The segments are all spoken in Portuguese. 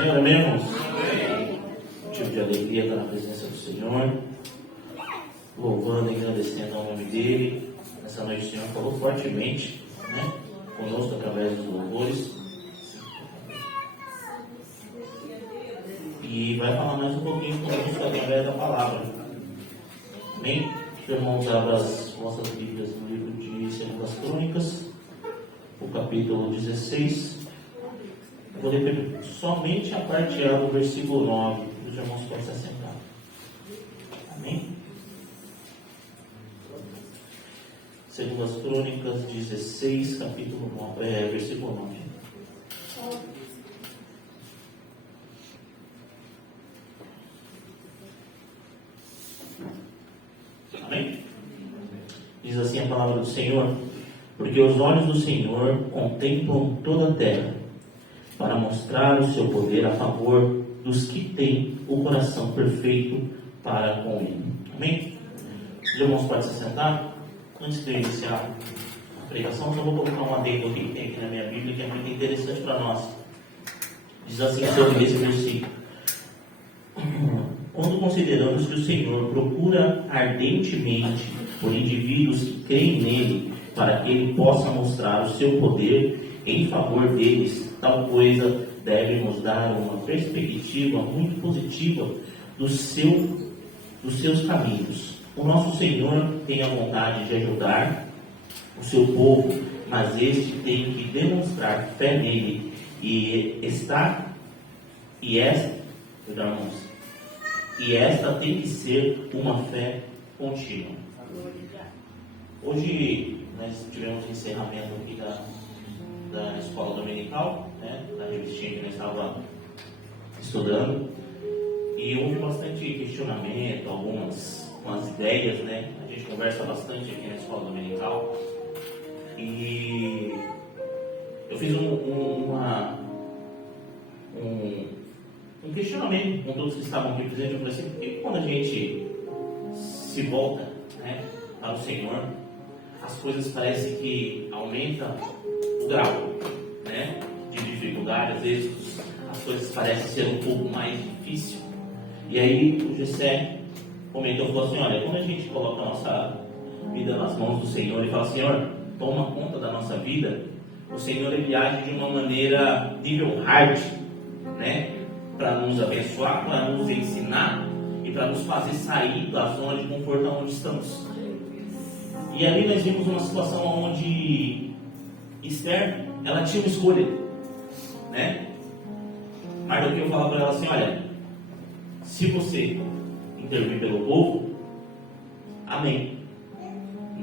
Senhor, amém, irmãos? Motivo de alegria estar na presença do Senhor, louvando e agradecendo ao nome dEle. Nessa noite o Senhor falou fortemente, né, conosco através dos louvores. E vai falar mais um pouquinho conosco através da palavra. Amém? Irmãos, abra as vossas Bíblias no livro de 2 Crônicas, o capítulo 16. Eu vou ler somente a parte A do versículo 9. Os irmãos podem se assentar. Amém? 2 Crônicas 16, capítulo 9, versículo 9. Amém? Diz assim a palavra do Senhor: porque os olhos do Senhor contemplam toda a terra, para mostrar o seu poder a favor dos que têm o coração perfeito para com Ele. Amém? Os irmãos podem se sentar. Antes de eu iniciar a pregação, só vou colocar um adendo aqui que tem aqui na minha Bíblia, que é muito interessante para nós. Diz assim sobre esse versículo: quando consideramos que o Senhor procura ardentemente por indivíduos que creem nele, para que ele possa mostrar o seu poder em favor deles, tal coisa deve nos dar uma perspectiva muito positiva dos seus caminhos. O nosso Senhor tem a vontade de ajudar o seu povo, mas este tem que demonstrar fé nele esta tem que ser uma fé contínua. Hoje nós tivemos o encerramento aqui da escola dominical, né, da revistinha que nós estávamos estudando, e houve bastante questionamento, algumas ideias, né? A gente conversa bastante aqui na escola dominical, e eu fiz um questionamento com todos que estavam aqui presentes. Eu falei assim: por que quando a gente se volta, né, para o Senhor, as coisas parecem que aumentam o grau, né, de dificuldade? Às vezes as coisas parecem ser um pouco mais difíceis. E aí o Gessé comentou, falou assim: olha, quando a gente coloca a nossa vida nas mãos do Senhor e fala: Senhor, toma conta da nossa vida, o Senhor ele age de uma maneira nível hard, né, para nos abençoar, para nos ensinar e para nos fazer sair da zona de conforto onde estamos. E ali nós vimos uma situação onde Esther, ela tinha uma escolha, né? Mardoqueu falava para ela assim: olha, se você intervir pelo povo, amém.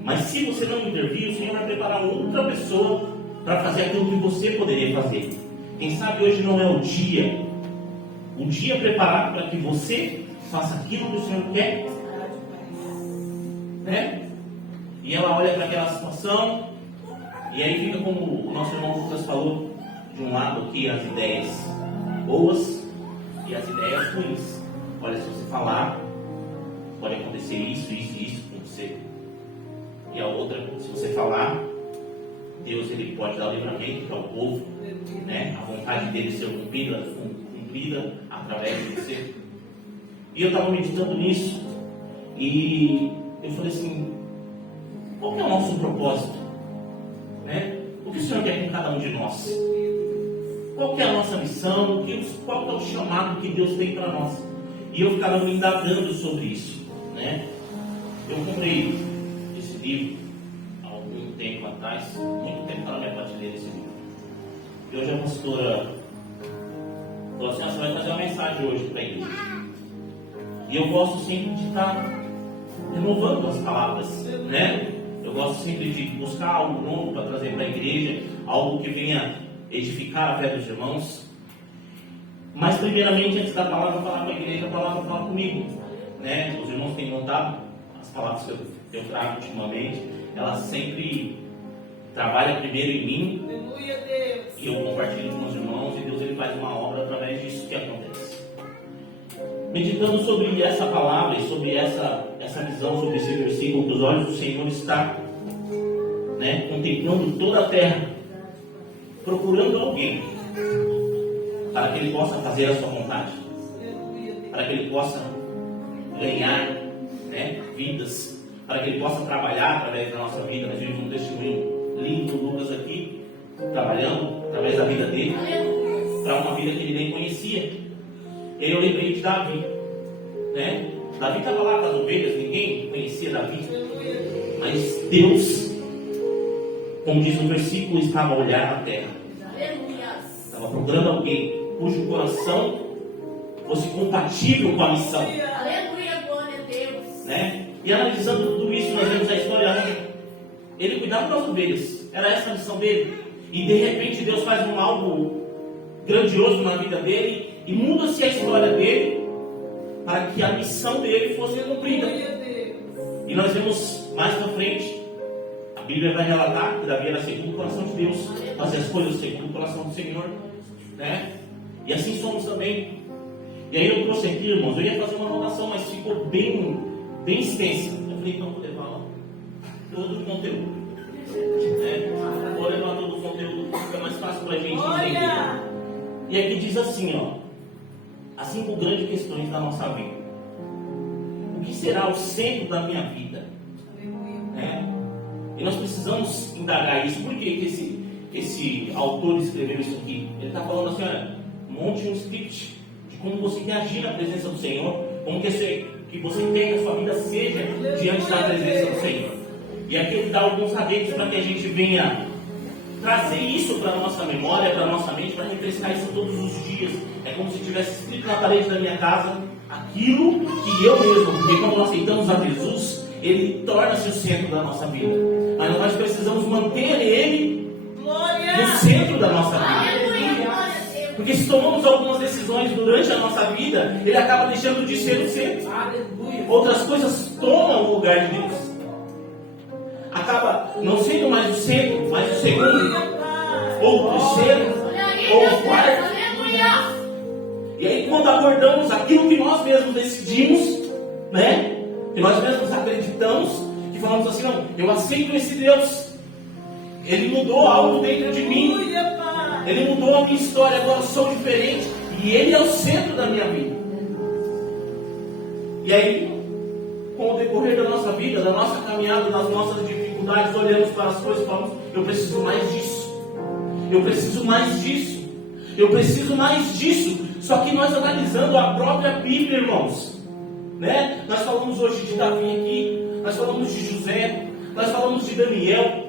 Mas se você não intervir, o Senhor vai preparar outra pessoa para fazer aquilo que você poderia fazer. Quem sabe hoje não é o dia preparado para que você faça aquilo que o Senhor quer, né? E ela olha para aquela situação, e aí fica como o nosso irmão Lucas falou: de um lado aqui as ideias boas e as ideias ruins. Olha, se você falar, pode acontecer isso com você. E a outra, se você falar, Deus ele pode dar livramento para o povo, né? A vontade dele ser cumprida através de você. E eu estava meditando nisso, e eu falei assim: qual que é o nosso propósito, né? O que o Senhor quer com cada um de nós? Qual que é a nossa missão? Qual que é o chamado que Deus tem para nós? E eu ficava me indagando sobre isso, né? Eu comprei esse livro há algum tempo atrás, muito tempo para minha prateleira esse livro. E hoje a pastora falou assim: você vai fazer uma mensagem hoje para a igreja. E eu gosto sempre de estar renovando as palavras, né? Eu gosto sempre de buscar algo novo para trazer para a igreja, algo que venha edificar a fé dos irmãos. Mas primeiramente, antes da palavra falar com a igreja, a palavra fala comigo, né? Os irmãos têm notado as palavras que eu trago ultimamente, elas sempre trabalham primeiro em mim, e eu compartilho com os irmãos, e Deus ele faz uma obra através disso que acontece. Meditando sobre essa palavra e sobre essa visão, sobre esse versículo, que os olhos do Senhor estão, né, contemplando toda a terra, procurando alguém para para que Ele possa fazer a sua vontade, para que Ele possa ganhar, né, vidas, para que Ele possa trabalhar através da nossa vida. Nós vimos um testemunho lindo do Lucas aqui, trabalhando através da vida dele, para uma vida que ele nem conhecia. E aí eu lembrei de Davi, né? Davi estava lá com as ovelhas, ninguém conhecia Davi, mas Deus, como diz no versículo, estava a olhar na terra, estava procurando alguém cujo coração fosse compatível com a missão. Aleluia, glória a Deus. Né? E analisando tudo isso, nós vemos a história onde ele cuidava das ovelhas, era essa a missão dele, e de repente Deus faz algo grandioso na vida dele, e muda-se a história dele, para que a missão dele fosse cumprida. E nós vemos mais para frente, a Bíblia vai relatar que Davi era segundo o coração de Deus, fazia as coisas segundo o coração do Senhor, né? E assim somos também. E aí eu trouxe aqui, irmãos, eu ia fazer uma anotação, mas ficou bem extensa. Eu falei, não vou levar todo o conteúdo, né? Vou levar todo o conteúdo, fica mais fácil para a gente entender. E aqui diz assim, ó, as 5 grandes questões da nossa vida. O que será o centro da minha vida? Né? E nós precisamos indagar isso. Por que esse autor escreveu isso aqui? Ele está falando assim, olha, monte um script de como você reagir na presença do Senhor, como que você quer que a sua vida seja diante da presença do Senhor. E aqui ele dá alguns adendos para que a gente venha trazer isso para a nossa memória, para a nossa mente, para refrescar isso todos os dias. É como se tivesse escrito na parede da minha casa aquilo que eu mesmo, porque quando nós aceitamos a Jesus, Ele torna-se o centro da nossa vida. Mas nós precisamos manter Ele no centro da nossa vida. Porque se tomamos algumas decisões durante a nossa vida, Ele acaba deixando de ser o centro. Outras coisas tomam o lugar de Deus. Acaba não sendo mais o centro, mas o segundo, ou o terceiro, ou o quarto. E aí quando abordamos aquilo que nós mesmos decidimos, né? Que nós mesmos acreditamos, que falamos assim, não, eu aceito esse Deus. Ele mudou algo dentro de mim. Ele mudou a minha história, agora eu sou diferente. E Ele é o centro da minha vida. E aí, com o decorrer da nossa vida, da nossa caminhada, das nossas dificuldades, olhamos para as coisas e falamos, eu preciso mais disso. Eu preciso mais disso. Eu preciso mais disso. Só que nós analisando a própria Bíblia, irmãos, né? Nós falamos hoje de Davi aqui, nós falamos de José, nós falamos de Daniel.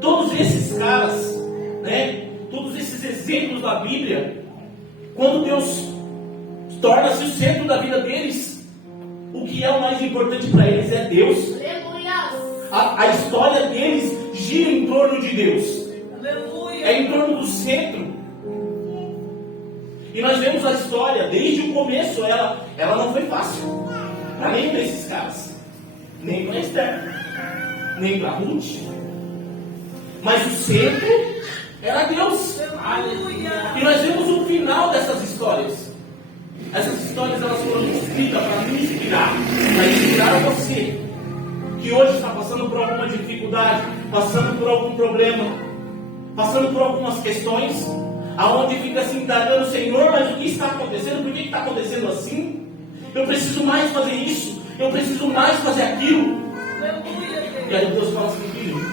Todos esses caras, né? Todos esses exemplos da Bíblia, quando Deus torna-se o centro da vida deles, o que é o mais importante para eles é Deus. A história deles gira em torno de Deus. É em torno do centro. E nós vemos a história, desde o começo, ela não foi fácil para nenhum desses caras. Nem para Esther, nem para Ruth. Mas o centro era Deus. E nós vemos o final dessas histórias. Essas histórias elas foram escritas para me inspirar, para inspirar você, que hoje está passando por alguma dificuldade, passando por algum problema, passando por algumas questões, aonde fica assim, indagando, Senhor, mas o que está acontecendo? Por que está acontecendo assim? Eu preciso mais fazer isso, eu preciso mais fazer aquilo. E aí Deus fala assim, filho,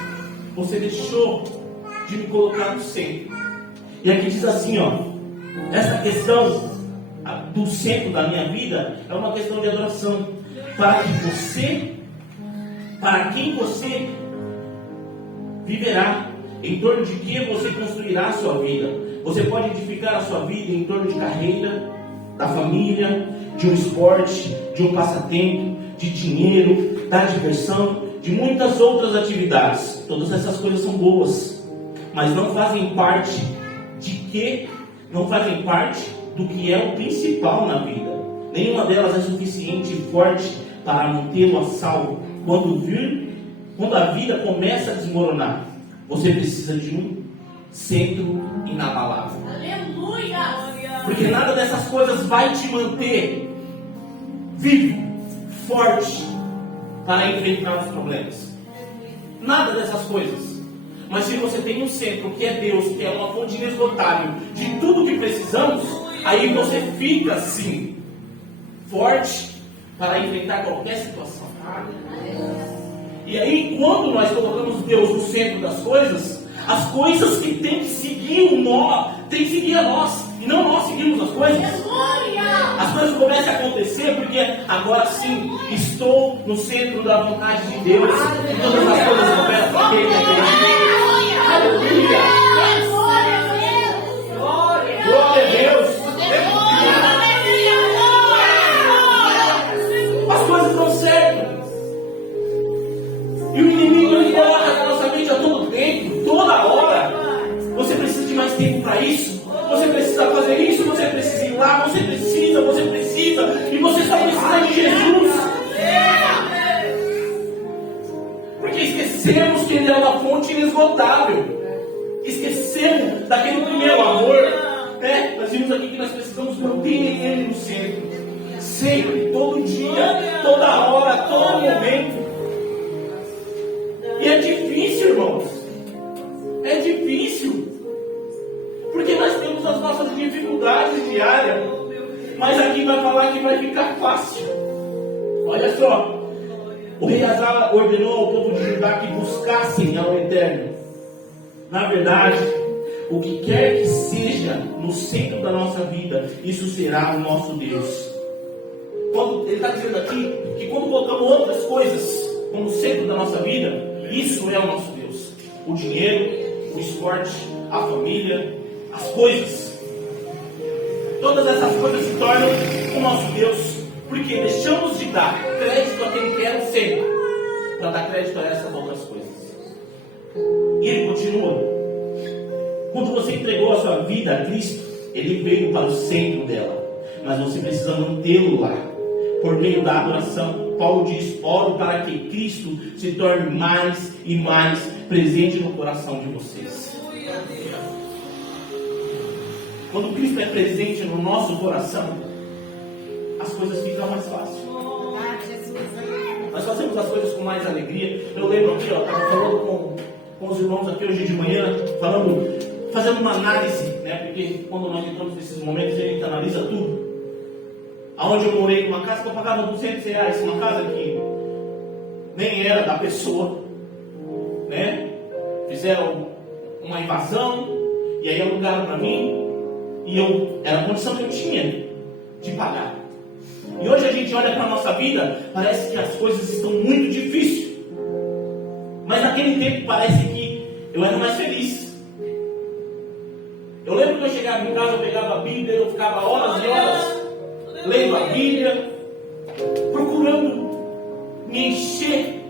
você deixou de me colocar no centro. E aqui diz assim, ó, essa questão do centro da minha vida é uma questão de adoração. Para quem você viverá, em torno de que você construirá a sua vida. Você pode edificar a sua vida em torno de carreira, da família, de um esporte, de um passatempo, de dinheiro, da diversão, de muitas outras atividades. Todas essas coisas são boas, mas não fazem parte do que é o principal na vida. Nenhuma delas é suficiente e forte para mantê-lo a salvo. Quando a vida começa a desmoronar, você precisa de um centro inabalável. Aleluia! Porque nada dessas coisas vai te manter vivo, forte, para enfrentar os problemas. Nada dessas coisas. Mas se você tem um centro, que é Deus, que é uma fonte inesgotável de tudo que precisamos, aí você fica assim, forte para enfrentar qualquer situação. E aí, quando nós colocamos Deus no centro das coisas, as coisas que tem que seguir tem que seguir a nós, e não nós seguimos as coisas. As coisas começam a acontecer porque agora sim estou no centro da vontade de Deus, e todas as coisas começam a acontecer. Aleluia! Glória a Deus! As coisas dão certo. E o inimigo ele coloca na nossa mente a todo tempo, toda hora. Você precisa de mais tempo para isso. Você precisa fazer isso, você precisa ir lá, você precisa. E você só precisa de Jesus. Porque esquecemos que Ele é uma fonte inesgotável. Esquecemos daquele primeiro amor. Né? Nós vimos aqui que nós precisamos manter Ele no centro. Sempre, todo dia, toda hora, todo momento. E é difícil, irmãos. É difícil. Porque nós temos as nossas dificuldades diárias. Mas aqui vai falar que vai ficar fácil. Olha só. O rei Asa ordenou ao povo de Judá que buscassem ao Eterno. Na verdade, o que quer que seja no centro da nossa vida, isso será o nosso Deus. Ele está dizendo aqui que quando colocamos outras coisas como centro da nossa vida, isso é o nosso Deus. O dinheiro, o esporte, a família, as coisas. Todas essas coisas se tornam o nosso Deus. Porque deixamos de dar crédito a quem quer o centro, para dar crédito a essas outras coisas. E ele continua. Quando você entregou a sua vida a Cristo, Ele veio para o centro dela. Mas você precisa mantê-lo lá. Por meio da adoração, Paulo diz: oro para que Cristo se torne mais e mais presente no coração de vocês. Quando Cristo é presente no nosso coração, as coisas ficam mais fáceis. Nós fazemos as coisas com mais alegria. Eu lembro aqui, estava falando com os irmãos aqui hoje de manhã, fazendo uma análise, né? Porque quando nós entramos nesses momentos, a gente analisa tudo. Aonde eu morei numa casa que eu pagava R$200, uma casa que nem era da pessoa, né? Fizeram uma invasão e aí alugaram para mim e era a condição que eu tinha de pagar. E hoje a gente olha para a nossa vida, parece que as coisas estão muito difíceis, mas naquele tempo parece que eu era mais feliz. Eu lembro que eu chegava em casa, eu pegava a Bíblia, eu ficava horas e horas lendo a Bíblia, procurando me encher,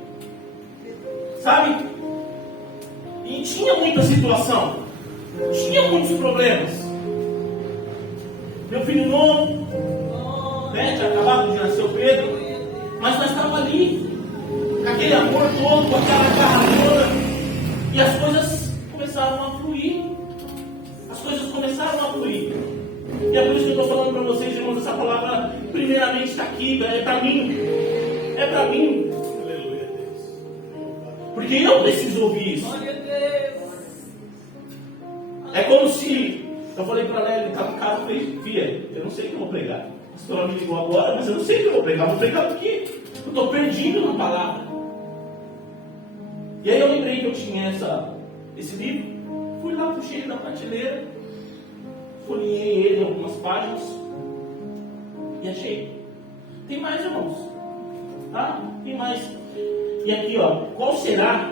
sabe? E tinha muita situação, tinha muitos problemas. Meu filho novo, né, tinha acabado de nascer o Pedro, mas nós estávamos ali, com aquele amor todo, com aquela garra toda, e as coisas começaram a fluir. E é por isso que eu estou falando para vocês, irmãos, essa palavra primeiramente está aqui, é para mim. É para mim. Porque eu preciso ouvir isso. É como se eu falei para ela, ele estava em casa, eu falei: filha, eu não sei o que eu vou pregar. A senhora me ligou agora, mas eu não sei o que eu vou pregar. Vou pregar por quê? Eu estou perdido na palavra. E aí eu lembrei que eu tinha esse livro. Fui lá, puxei ele da prateleira, folhei ele em algumas páginas e achei. Tem mais, irmãos, tá? Tem mais. E aqui, ó, qual será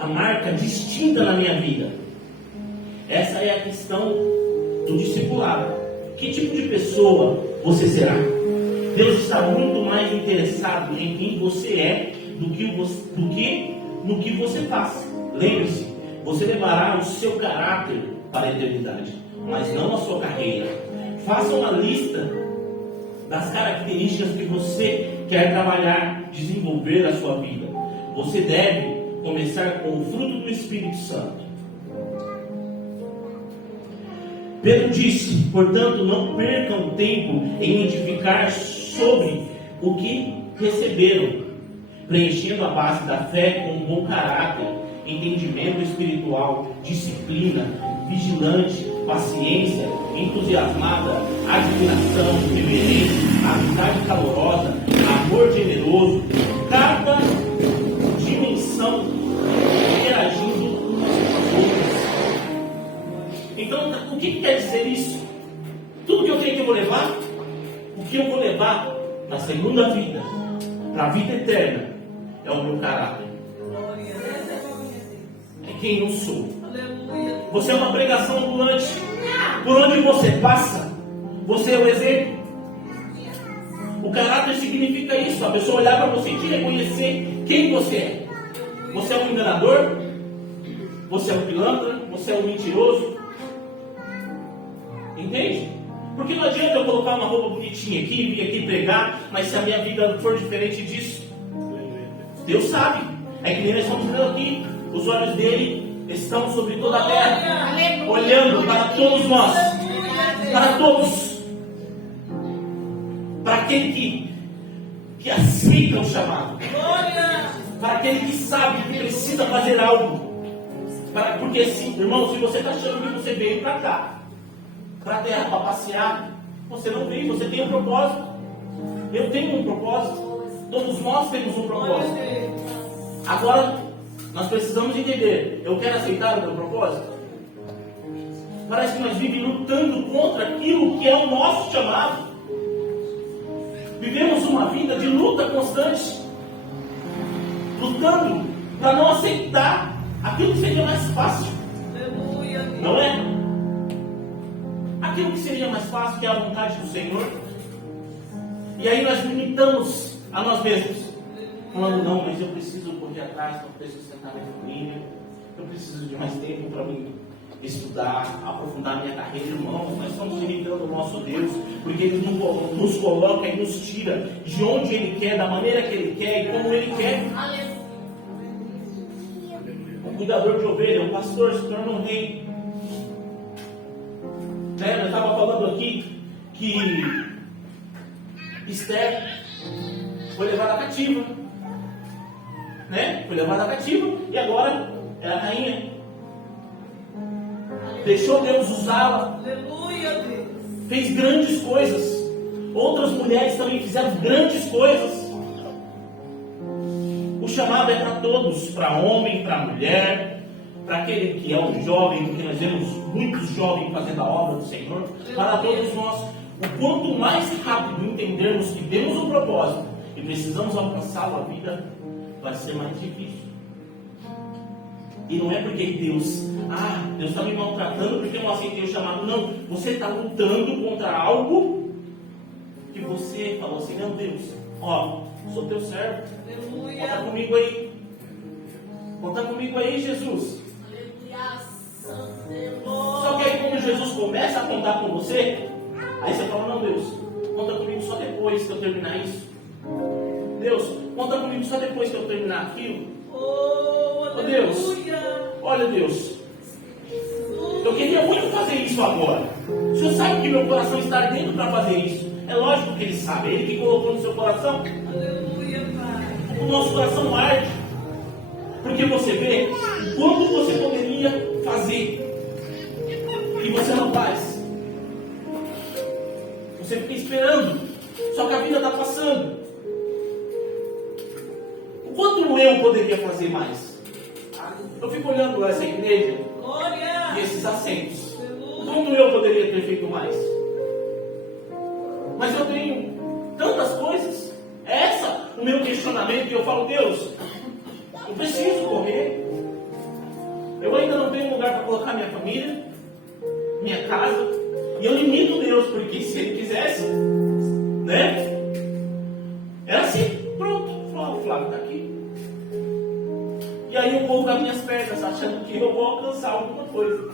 a marca distinta na minha vida? Essa é a questão do discipulado. Que tipo de pessoa você será? Deus está muito mais interessado em quem você é do que no que você faz. Lembre-se, você levará o seu caráter para a eternidade, mas não a sua carreira. Faça uma lista das características que você quer trabalhar, desenvolver na sua vida. Você deve começar com o fruto do Espírito Santo. Pedro disse: portanto, não percam tempo em edificar sobre o que receberam, preenchendo a base da fé com um bom caráter entendimento espiritual, disciplina, vigilante, paciência, entusiasmada, admiração, reverência, amizade calorosa, amor generoso, cada dimensão interagindo com as outras. Então, o que quer dizer isso? Tudo que eu tenho que eu vou levar, o que eu vou levar na segunda vida, para a vida eterna, é o meu caráter. É quem eu sou. Você é uma pregação ambulante. Por onde você passa, você é o exemplo. O caráter significa isso. A pessoa olhar para você e te reconhecer quem você é. Você é um enganador? Você é um pilantra? Você é um mentiroso? Entende? Porque não adianta eu colocar uma roupa bonitinha aqui, vir aqui pregar, mas se a minha vida for diferente disso, Deus sabe. É que nem nós estamos vendo aqui. Os olhos dele estão sobre toda a terra, olhando para todos nós, para todos, para aquele que aceita o chamado, para aquele que sabe que precisa fazer algo. Porque assim, irmão, se você está achando que você veio para cá, para a terra, para passear, você não veio, você tem um propósito. Eu tenho um propósito, todos nós temos um propósito. Agora, nós precisamos entender, eu quero aceitar o meu propósito? Parece que nós vivemos lutando contra aquilo que é o nosso chamado. Vivemos uma vida de luta constante, lutando para não aceitar aquilo que seria mais fácil. Não é? Aquilo que seria mais fácil, que é a vontade do Senhor. E aí nós limitamos a nós mesmos, falando, não, mas eu preciso correr atrás, eu preciso sentar minha família, eu preciso de mais tempo para mim estudar, aprofundar minha carreira. Irmão, nós estamos limitando o nosso Deus, porque Ele nos coloca e nos tira de onde Ele quer, da maneira que Ele quer e como Ele quer. O cuidador de ovelha, o pastor se torna um rei. Eu estava falando aqui que Esther foi levada cativa, foi levada cativa e agora é a rainha. Deixou Deus usá-la, fez grandes coisas. Outras mulheres também fizeram grandes coisas. O chamado é para todos, para homem, para mulher, para aquele que é um jovem, porque nós vemos muitos jovens fazendo a obra do Senhor, para todos nós. O quanto mais rápido entendermos que temos um propósito e precisamos alcançá-lo, a vida vai ser mais difícil. E não é porque Deus está me maltratando porque eu não aceitei o chamado. Não, você está lutando contra algo que você falou assim, não, Deus, sou teu servo, conta comigo aí. Conta comigo aí, Jesus. Só que aí quando Jesus começa a contar com você, aí você fala, não, Deus, conta comigo só depois que eu terminar isso. Deus, conta comigo só depois que eu terminar aquilo. Deus, olha, Deus, eu queria muito fazer isso agora. O Senhor sabe que meu coração está ardendo para fazer isso. É lógico que Ele sabe, Ele que colocou no seu coração. O nosso coração arde, porque você vê quando você poderia fazer e você não faz. Você fica esperando, só que a vida está passando. O quanto eu poderia fazer mais? Eu fico olhando essa igreja e esses assentos. O quanto eu poderia ter feito mais? Mas eu tenho tantas coisas. É essa o meu questionamento. E eu falo, Deus, eu preciso correr. Eu ainda não tenho lugar para colocar minha família, minha casa. E eu limito Deus, porque se Ele quisesse, era assim, pronto, o Flávio está aqui. E aí eu vou nas minhas pernas, achando que eu vou alcançar alguma coisa.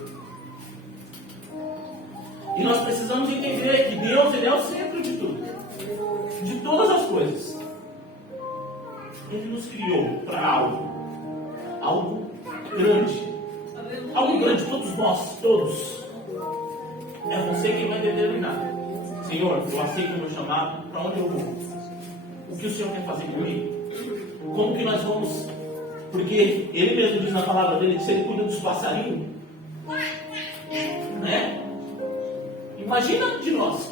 E nós precisamos entender que Deus, Ele é o centro de tudo, de todas as coisas. Ele nos criou para algo grande. Algo grande, todos nós, todos. É você quem vai determinar. Senhor, eu aceito o meu chamado, para onde eu vou? O que o Senhor quer fazer comigo? Como que nós vamos Porque ele mesmo diz na palavra dele que se ele cuida dos passarinhos, né? Imagina de nós.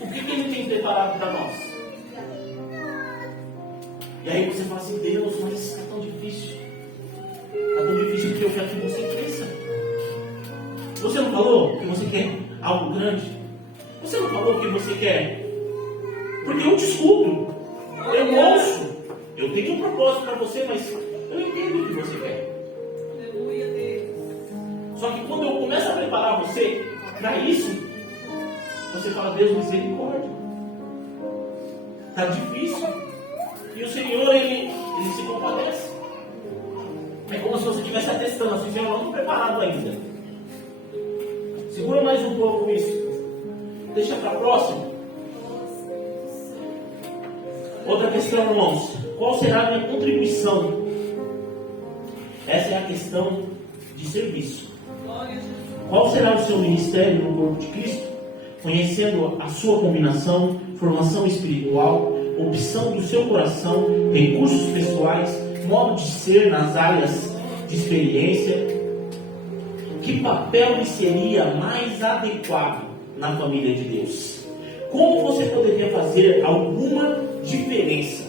O que ele tem preparado para nós? E aí você fala assim, Deus, mas é tão difícil. É tão difícil porque eu quero que você cresça. Você não falou que você quer algo grande? Você não falou que você quer? Porque eu te escuto, eu ouço, eu tenho um propósito para você, mas eu entendo o que você quer. Só que quando eu começo a preparar você para isso, você fala, Deus, misericórdia. Está difícil. E o Senhor, ele se compadece. É como se você estivesse atestando, assim, Senhor, não estou preparado ainda. Segura mais um pouco isso. Deixa para a próxima. Outra questão, irmãos. Qual será a minha contribuição? Essa é a questão de serviço. Qual será o seu ministério no corpo de Cristo? Conhecendo a sua combinação, formação espiritual, opção do seu coração, recursos pessoais, modo de ser nas áreas de experiência, que papel lhe seria mais adequado na família de Deus? Como você poderia fazer alguma diferença?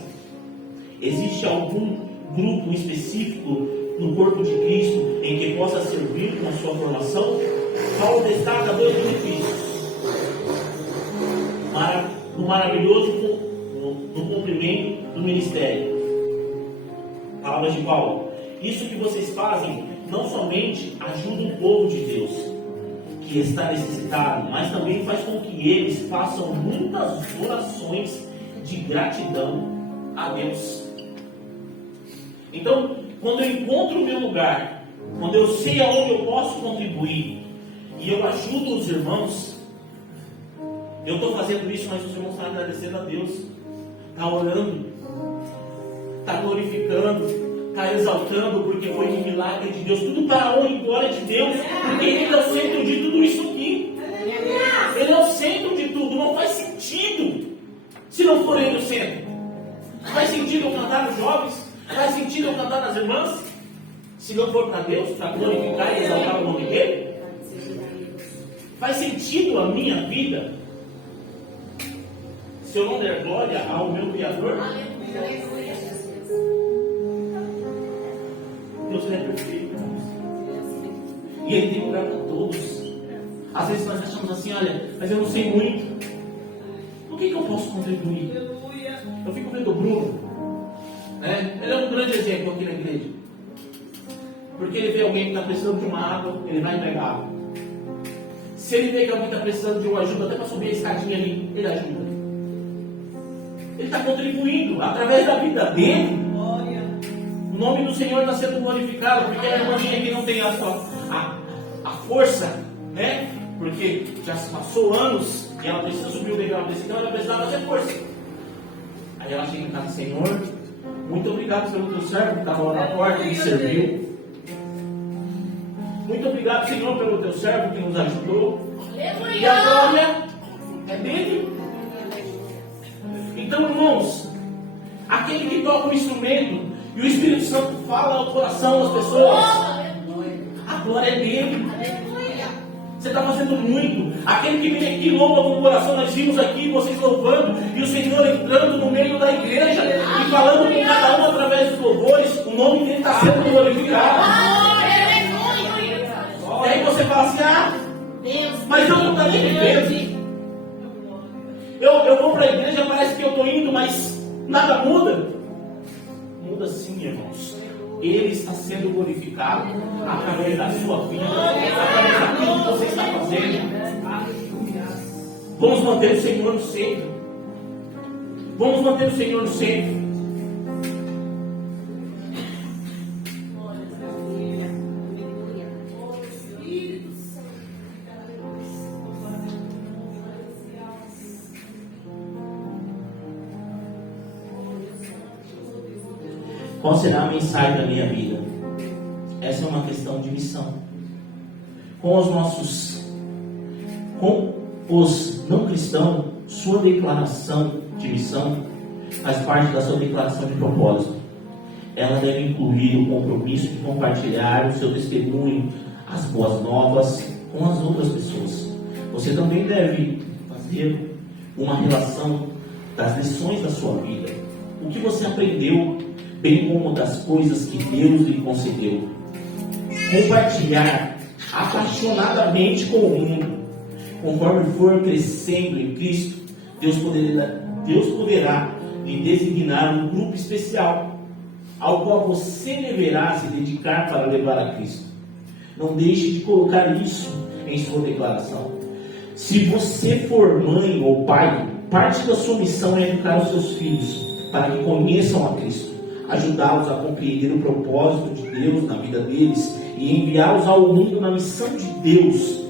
Existe algum grupo específico no corpo de Cristo em que possa servir com a sua formação? Paulo destaca dois benefícios. No maravilhoso no cumprimento do ministério. Palavras de Paulo. Isso que vocês fazem não somente ajuda o povo de Deus que está necessitado, mas também faz com que eles façam muitas orações de gratidão a Deus. Então, quando eu encontro o meu lugar, quando eu sei aonde eu posso contribuir e eu ajudo os irmãos, eu estou fazendo isso, mas os irmãos estão agradecendo a Deus, está orando, está glorificando, está exaltando, porque foi um milagre de Deus, tudo para a honra e glória de Deus, porque Ele é o centro de tudo isso aqui. Ele é o centro de tudo, não faz sentido se não for Ele o centro. Faz sentido eu cantar nos jovens? Faz sentido eu cantar nas irmãs? Se não for para Deus, para glorificar e exaltar o nome dEle? Faz sentido a minha vida se eu não der glória ao meu Criador? Deus é perfeito, irmãos. E Ele tem lugar para todos. Às vezes nós achamos assim, olha, mas eu não sei muito. O que eu posso contribuir? Eu fico vendo o Bruno, né? Ele é um grande exemplo aqui na igreja. Porque ele vê alguém que está precisando de uma água, ele vai entregar água. Se ele vê que alguém está precisando de uma ajuda, até para subir a escadinha ali, ele ajuda. Ele está contribuindo através da vida dele. O nome do Senhor está sendo glorificado, porque a irmãzinha aqui não tem a força, né? Porque já se passou anos e ela precisa subir o degrau desse, então ela precisava fazer força. Aí ela chega em casa, Senhor, muito obrigado pelo teu servo que estava lá na porta e me serviu. Muito obrigado, Senhor, pelo teu servo que nos ajudou. E a glória é dele. Então, irmãos, aquele que toca o instrumento e o Espírito Santo fala ao coração das pessoas, a glória é dele. Você está fazendo muito. Aquele que vem aqui louva com o coração, nós vimos aqui vocês louvando e o Senhor entrando no meio da igreja e falando com cada um através dos louvores. O nome dele está sendo glorificado. E aí você fala assim, mas eu não estou nem vivendo. Eu vou para a igreja, parece que eu estou indo, mas nada muda. Muda sim, irmãos. Ele está sendo glorificado através da sua vida, através daquilo que você está fazendo. Vamos manter o Senhor no centro. Vamos manter o Senhor no centro. Qual será a mensagem da minha vida? Essa é uma questão de missão. Com os não cristãos, sua declaração de missão faz parte da sua declaração de propósito. ela deve incluir o compromisso de compartilhar o seu testemunho, as boas novas com as outras pessoas. Você também deve fazer uma relação das lições da sua vida, o que você aprendeu, bem como das coisas que Deus lhe concedeu. Compartilhar apaixonadamente com o mundo. Conforme for crescendo em Cristo, Deus poderá lhe designar um grupo especial, ao qual você deverá se dedicar para levar a Cristo. Não deixe de colocar isso em sua declaração. Se você for mãe ou pai, parte da sua missão é educar os seus filhos para que conheçam a Cristo, ajudá-los a compreender o propósito de Deus na vida deles e enviá-los ao mundo na missão de Deus,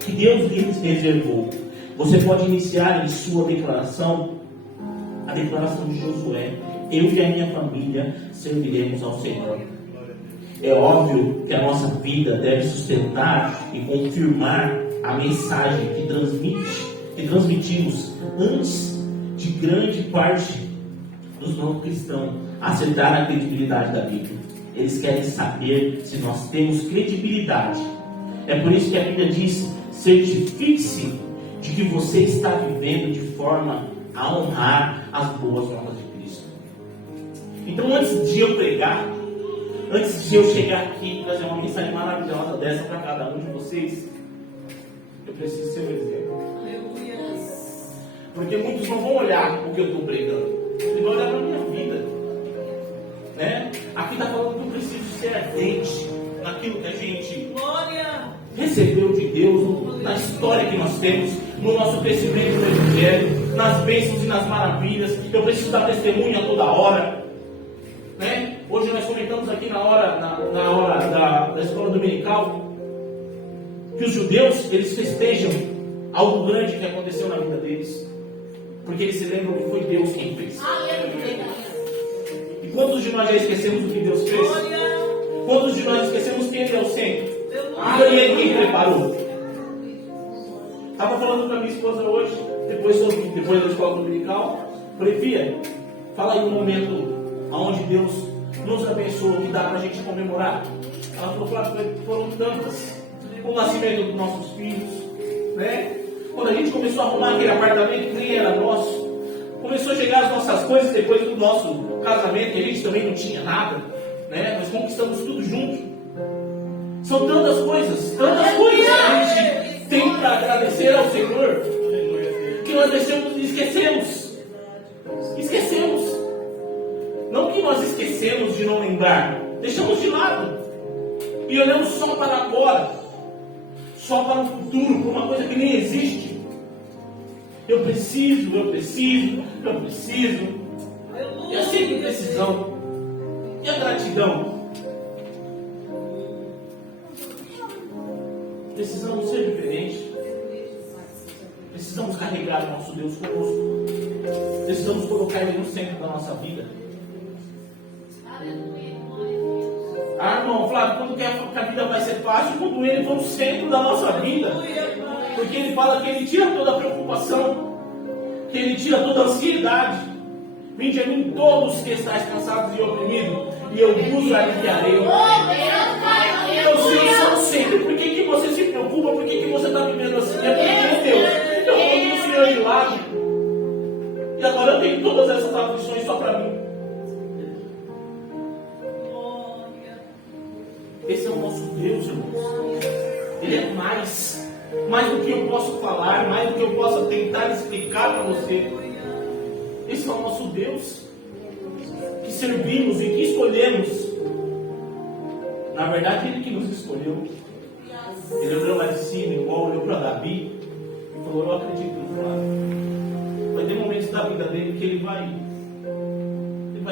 que Deus lhes reservou. Você pode iniciar em sua declaração a declaração de Josué: eu e a minha família serviremos ao Senhor. É óbvio que a nossa vida deve sustentar e confirmar a mensagem que transmitimos antes de grande parte dos não cristãos aceitar a credibilidade da Bíblia. Eles querem saber se nós temos credibilidade. É por isso que a Bíblia diz: certifique-se de que você está vivendo de forma a honrar as boas novas de Cristo. Então, antes de eu pregar, antes de eu chegar aqui e trazer uma mensagem maravilhosa dessa para cada um de vocês, eu preciso ser um exemplo. Porque muitos não vão olhar o que eu estou pregando, eles vão olhar para a minha vida, né? Aqui está falando que eu preciso ser ardente naquilo que a gente recebeu de Deus, na história que nós temos, no nosso crescimento no Evangelho, nas bênçãos e nas maravilhas. Eu preciso dar testemunho a toda hora, né? Hoje nós comentamos aqui na hora da escola dominical que os judeus, eles festejam algo grande que aconteceu na vida deles, porque eles se lembram que foi Deus quem fez. E quantos de nós já esquecemos o que Deus fez? Quantos de nós esquecemos quem Ele é o centro? E foi Ele quem preparou. Estava falando com a minha esposa hoje, depois da escola dominical. Falei: filha, fala aí um momento onde Deus nos abençoou, que dá para a gente comemorar. Ela falou: foram tantas. O nascimento dos nossos filhos, né? Quando a gente começou a arrumar aquele apartamento que nem era nosso, começou a chegar as nossas coisas depois do nosso casamento, e a gente também não tinha nada, né? Nós conquistamos tudo junto. São tantas coisas que a gente tem para agradecer ao Senhor, que nós esquecemos. Não que nós esquecemos de não lembrar, deixamos de lado e olhamos só para agora, só para o futuro, para uma coisa que nem existe. Eu preciso. E a sempre precisão. E a gratidão? Precisamos ser diferentes. Precisamos carregar o nosso Deus conosco. Precisamos colocar Ele no centro da nossa vida. Irmão Flávio, quando que a vida vai ser fácil? Quando Ele for no centro da nossa vida. Porque Ele fala que Ele tira toda a preocupação, que Ele tira toda a ansiedade. Vinde a mim todos que estáis cansados e oprimidos, e eu vos aliviarei. Eu sei isso sempre. Por que você se preocupa? Por que você está vivendo assim? É porque Deus, eu coloquei o Senhor de lado, e agora eu tenho todas essas aflições só para mim. Esse é o nosso Deus, irmãos. Ele é mais do que eu posso falar, mais do que eu possa tentar explicar para você. Esse é o nosso Deus, que servimos e que escolhemos. Na verdade, Ele que nos escolheu. Ele olhou lá de cima, igual olhou para Davi, e falou: eu acredito no Flávio. Vai ter momentos da vida dele que ele vai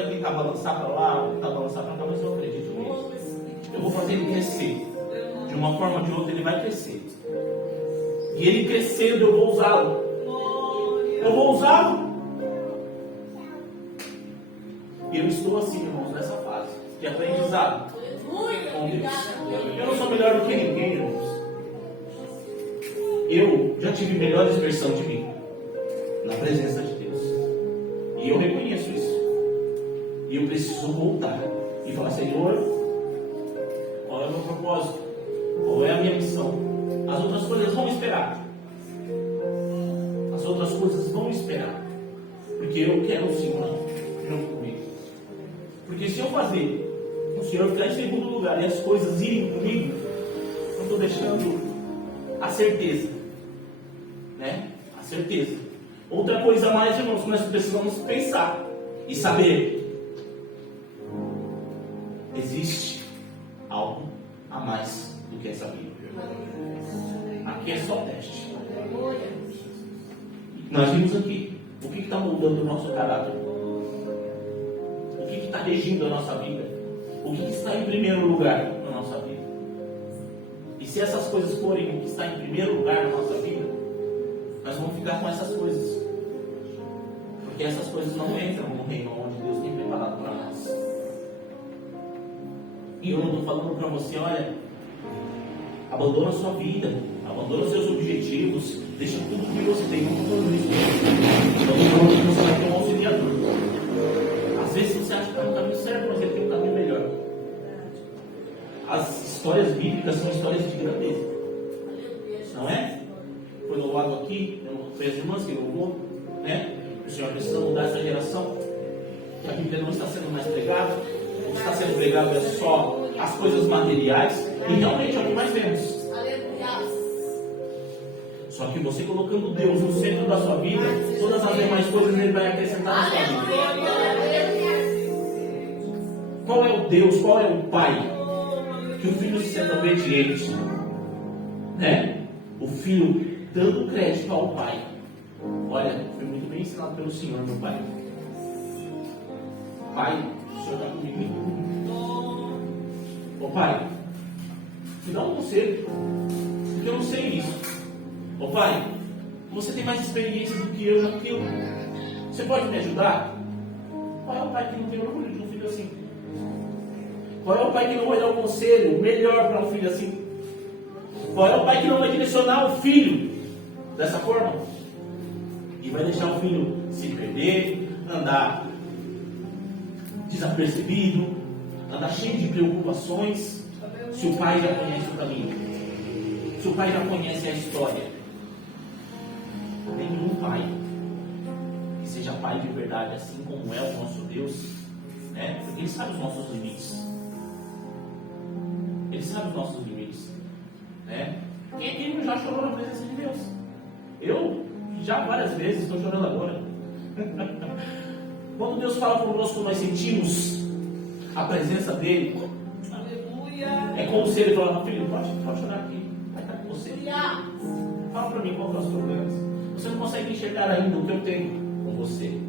tentar balançar para lá, tentar balançar para cá, mas eu acredito nisso. Eu vou fazer ele crescer. De uma forma ou de outra, ele vai crescer. E ele crescendo, eu vou usá-lo. E eu estou assim, irmãos, nessa fase de aprendizado com Deus. Eu não sou melhor do que ninguém, irmãos. Eu já tive melhores versões de mim na presença de Deus. E eu reconheço isso. E eu preciso voltar e falar: Senhor, qual é o meu propósito? Qual é a minha missão? As outras coisas vão esperar. As outras coisas vão esperar. Porque eu quero o Senhor junto comigo. Porque se eu fazer o Senhor ficar em segundo lugar e as coisas irem comigo, eu estou deixando a certeza. Né? A certeza. Outra coisa a mais, irmãos, que nós precisamos pensar e saber: existe algo a mais do que essa vida. Aqui é só teste. Nós vimos aqui o que está moldando o nosso caráter, o que está regindo a nossa vida, o que está em primeiro lugar na nossa vida. E se essas coisas forem o que está em primeiro lugar na nossa vida, nós vamos ficar com essas coisas, porque essas coisas não entram no reino onde Deus tem preparado para nós. E eu não estou falando para você: olha, abandona a sua vida, abandona os seus objetivos, deixa tudo que você tem. Não estou falando isso. Estou falando que você vai ter um auxiliador. Às vezes você acha que está no caminho certo, mas ele tem um caminho melhor. As histórias bíblicas são histórias de grandeza, não é? Foi louvado aqui, foi as irmãs que louvou, né? O Senhor precisa mudar essa geração, que a Bíblia não está sendo mais pregada. O que está sendo pregado é só as coisas materiais, e realmente é o que mais vemos. Só que você colocando Deus no centro da sua vida, todas as demais coisas Ele vai acrescentar na sua vida. Qual é o Deus, qual é o Pai que o Filho se senta obediente, né? O Filho dando crédito ao Pai. Olha, foi muito bem ensinado pelo Senhor, meu Pai. Pai, o Senhor está comigo em tudo. Ô Pai, me dá um conselho, porque eu não sei isso. Ô Pai, você tem mais experiência do que eu naquilo. Você pode me ajudar? Qual é o pai que não tem orgulho de um filho assim? Qual é o pai que não vai dar o conselho melhor para um filho assim? Qual é o pai que não vai direcionar o filho dessa forma? E vai deixar o filho se perder, andar desapercebido, andar cheio de preocupações, se o pai já conhece o caminho, se o pai já conhece a história? Nenhum pai que seja pai de verdade, assim como é o nosso Deus, né? Porque Ele sabe os nossos limites. Ele sabe os nossos limites, né? Quem aqui já chorou na presença de Deus? Eu já várias vezes, estou chorando agora. Quando Deus fala conosco, nós sentimos a presença dEle. Aleluia. É como se Ele falasse: filho, pode chorar aqui, vai estar com você. Fala para mim qual são os problemas. Você não consegue enxergar ainda o que eu tenho com você,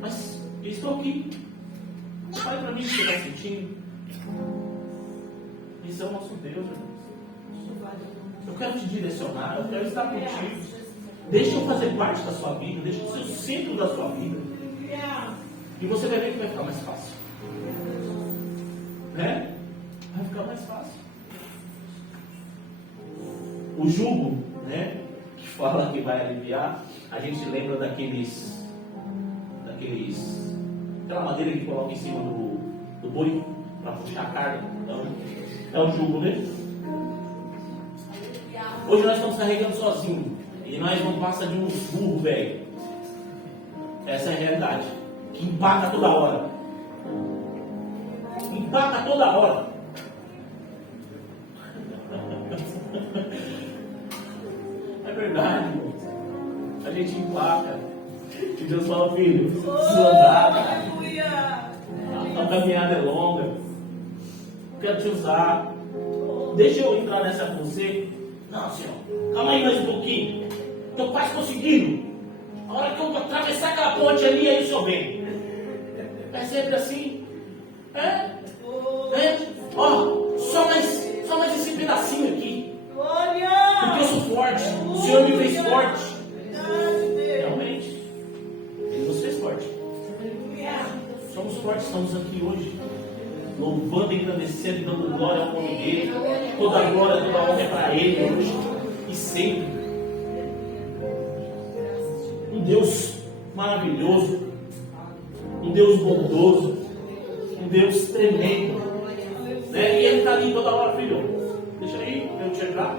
mas eu estou aqui. Fale para mim o que você está sentindo. Isso é o nosso Deus, irmãos. Eu quero te direcionar, eu quero estar contigo. Deixa eu fazer parte da sua vida, deixa eu ser o centro da sua vida. E você vai ver que vai ficar mais fácil. Né? Vai ficar mais fácil. O jugo, né, que fala que vai aliviar, a gente lembra aquela madeira que coloca em cima do boi para puxar a carga. Então, é o jugo, né? Hoje nós estamos carregando sozinhos e nós não passa de um burro velho. Essa é a realidade, que empaca toda hora. Empaca toda hora. É verdade, irmão. A gente empaca. E Deus fala: filho, precisa andar, cara. A caminhada é longa. Eu quero te usar. Deixa eu entrar nessa com você. Não, Senhor, calma aí mais um pouquinho. Estou quase conseguindo. A hora que eu atravessar aquela ponte ali, aí o Senhor vem. É sempre assim. Ó, só mais esse pedacinho aqui. Porque eu sou forte. O Senhor me fez forte. Realmente, Ele nos fez forte. Somos fortes, estamos aqui hoje, louvando, engrandecendo e dando glória ao nome dEle. Toda a glória, toda a honra é para Ele hoje e sempre. Um Deus maravilhoso, um um Deus bondoso, um Deus tremendo. Né? E ele está ali toda hora, filho, deixa aí, eu te ajudar.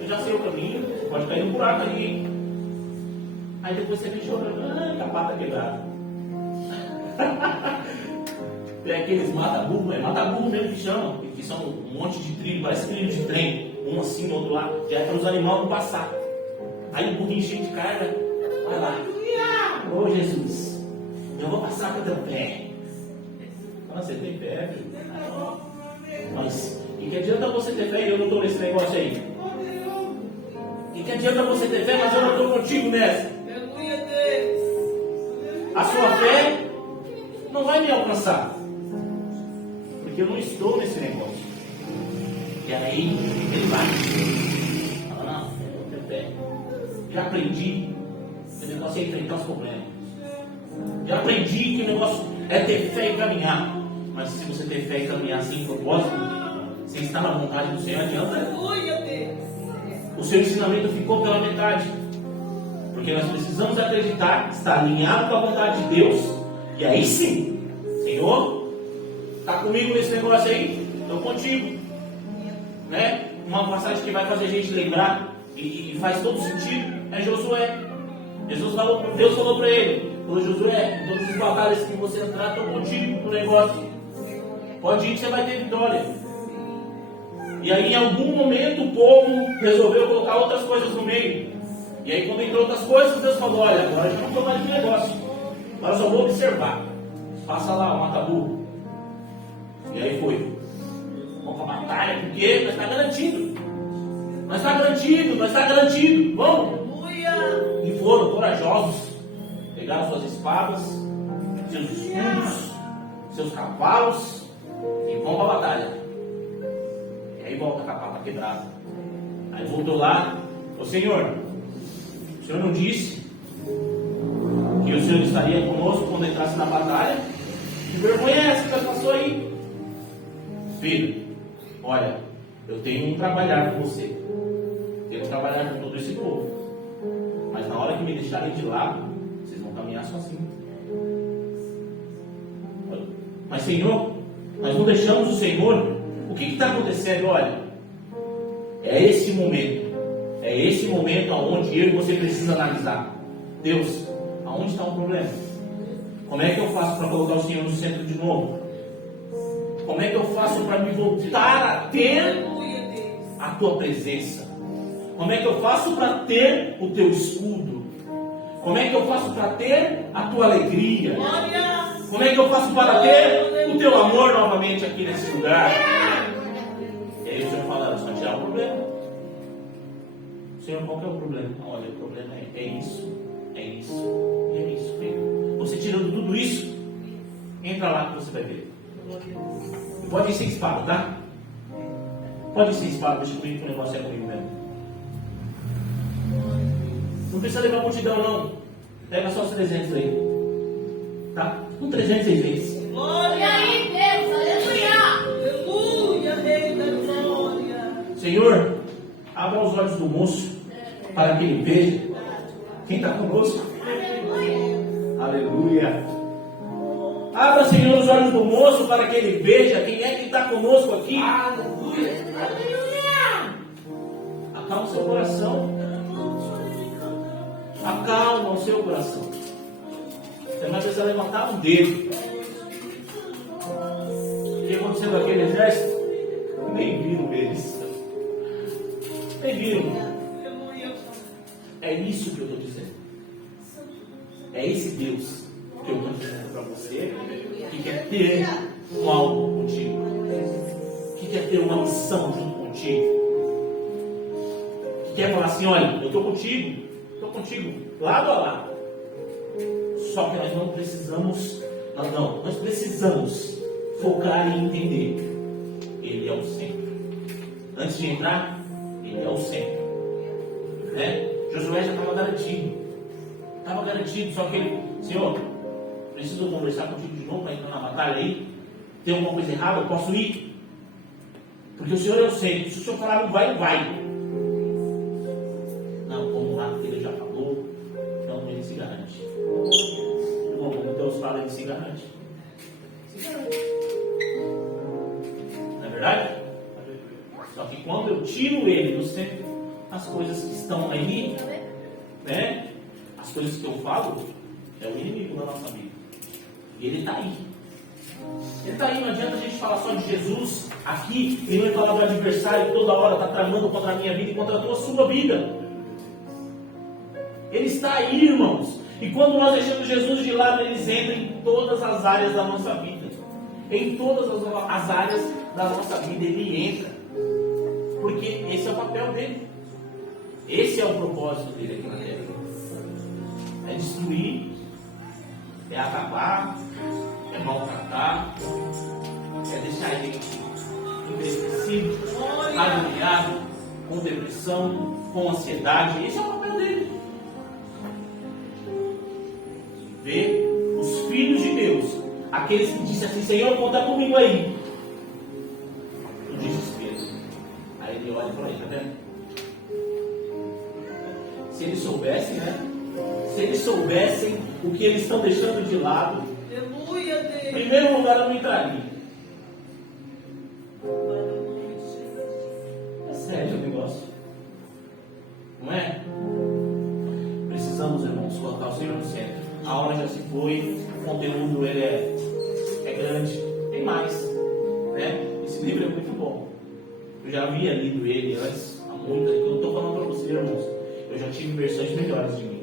Eu já sei o caminho, pode cair no buraco ali, hein? Aí depois você vem chorando, com a pata quebrada. Tem aqueles mata-burro, mata-burro mesmo que chamam, que são um monte de trilho, parece trilho de trem, um assim, do outro lado, já é para os animais não passar. Aí o burrinho cheio de carga, vai lá. Ô Jesus, eu vou passar com o teu pé. Ah, você tem fé, filho? Mas, e que adianta você ter fé e eu não estou nesse negócio aí? E que adianta você ter fé, mas eu não estou contigo nessa? A sua fé não vai me alcançar, porque eu não estou nesse negócio. E aí ele vai. Fala, não, eu tenho fé. Já aprendi que o negócio é enfrentar os problemas. Já aprendi que o negócio é ter fé e caminhar. Mas se você ter fé e caminhar sem propósito, sem estar na vontade do Senhor, adianta? O seu ensinamento ficou pela metade. Porque nós precisamos acreditar, estar alinhado com a vontade de Deus. E aí sim, Senhor, está comigo nesse negócio aí? Estou contigo. Né? Uma passagem que vai fazer a gente lembrar e faz todo sentido é Josué. Deus falou para ele: Josué, em todas as batalhas que você entrar, estou contigo no negócio. Pode ir que você vai ter vitória. E aí em algum momento o povo resolveu colocar outras coisas no meio. E aí quando entrou outras coisas, Deus falou: olha, agora eu não estou mais no negócio. Agora eu só vou observar. Passa lá o mata-burro. E aí foi. Vamos para a batalha, porque nós está garantido. Nós está garantido. Vamos. E foram corajosos. Pegaram suas espadas, seus escudos, seus cavalos e vão para a batalha. E aí volta com a pata quebrada. Aí voltou lá: ô Senhor, o Senhor não disse que o Senhor estaria conosco quando entrasse na batalha? Que vergonha é essa que você passou aí? Filho, olha, eu tenho um trabalhar com você. Tenho um trabalhar com todo esse povo. Mas na hora que me deixarem de lado, vocês vão caminhar sozinhos. Mas Senhor, nós não deixamos o Senhor. O que está acontecendo? Olha, é esse momento onde eu e você precisa analisar. Deus, aonde está o problema? Como é que eu faço para colocar o Senhor no centro de novo? Como é que eu faço para me voltar a ter a tua presença? Como é que eu faço para ter o teu escudo? Como é que eu faço para ter a tua alegria? Como é que eu faço para ter o teu amor novamente aqui nesse lugar? E aí o Senhor fala: só tirar o problema. Senhor, qual que é o problema? Olha, o problema é isso, filho. Você tirando tudo isso, entra lá que você vai ver. Pode ir sem espada, tá? Pode ir sem espada, deixa comigo que o negócio é comigo mesmo. Não precisa levar multidão não. Pega só os 300 aí. Tá? Com 300 vezes. Glória a Deus, aleluia. Aleluia, Rei da glória. Senhor, abra os olhos do moço para que ele veja quem está conosco. Aleluia. Abra, Senhor, os olhos do moço para que ele veja quem é que está conosco aqui. Aleluia. Acalma o seu coração. Acalma o seu coração. Você não precisa levantar um dedo. O que aconteceu com aquele exército? Nem viram eles. Nem viram. É isso que eu estou dizendo. É esse Deus que eu estou dizendo para você, que quer ter um algo contigo, que quer ter uma missão junto contigo, que quer falar assim: olha, eu estou contigo, lado a lado. Só que nós não precisamos, nós precisamos focar e entender. Ele é o centro. Antes de entrar, ele é o centro. Né? Josué já estava garantido, só que ele: Senhor, preciso conversar contigo de novo para entrar na batalha aí. Tem alguma coisa errada? Eu posso ir? Porque o Senhor é o centro. Se o Senhor falar não vai, vai. Não, vamos lá, porque ele já falou. Então ele se garante. Bom, como Deus fala, ele se coisas que estão aí, né? As coisas que eu falo, é o inimigo da nossa vida. E ele está aí. Ele está aí, não adianta a gente falar só de Jesus aqui e não falar do adversário que toda hora está tramando contra a minha vida e contra a sua vida. Ele está aí, irmãos. E quando nós deixamos Jesus de lado, eles entram em todas as áreas da nossa vida. Em todas as áreas da nossa vida ele entra. Porque esse é o papel dele. Esse é o propósito dele aqui na terra. É destruir, é acabar, é maltratar, é deixar ele entristecido, agoniado, com depressão, com ansiedade. Esse é o papel dele. Ver os filhos de Deus, aqueles que dizem assim: Senhor, conta comigo aí. No desespero. Aí ele olha para ele, tá vendo? Se eles soubessem, né? Se eles soubessem o que eles estão deixando de lado, Aleluia, Deus. em primeiro lugar eu não entraria. É sério o negócio. Não é? Precisamos, irmãos, colocar o Senhor no centro. A hora já se foi, o conteúdo ele é grande, tem mais, né? Esse livro é muito bom. Eu já havia lido ele antes, há muito. Eu estou falando para vocês, irmãos, eu já tive versões melhores de mim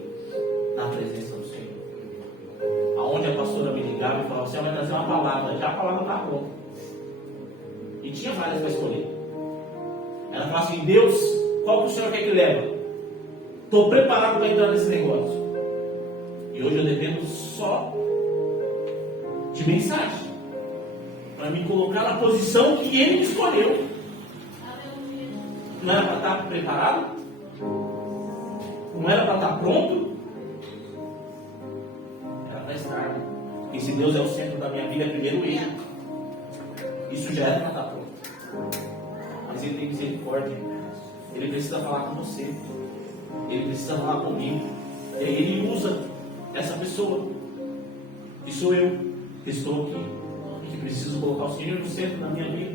na presença do Senhor. Aonde a pastora me ligava e falava: você vai trazer uma palavra, já a palavra está pronta. E tinha várias para escolher. Ela falava assim: Deus, qual que o Senhor quer que leva? Estou preparado para entrar nesse negócio. E hoje eu dependo só de mensagem, para me colocar na posição que Ele me escolheu. Não era para estar preparado? Não era para estar pronto? Era para estar. E se Deus é o centro da minha vida, é primeiro Ele. Isso já era para estar pronto. Mas Ele tem misericórdia. Ele precisa falar com você. Ele precisa falar comigo. E aí Ele usa essa pessoa, que sou eu, que estou aqui, que preciso colocar o Senhor no centro da minha vida.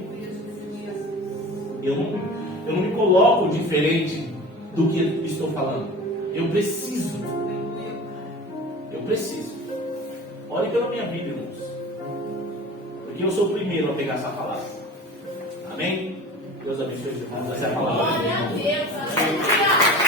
Eu não me coloco diferente do que estou falando. Eu preciso. Olhe pela minha vida, irmãos, porque eu sou o primeiro a pegar essa palavra. Amém? Deus abençoe os irmãos. Essa é a palavra. Glória a Deus. Aleluia.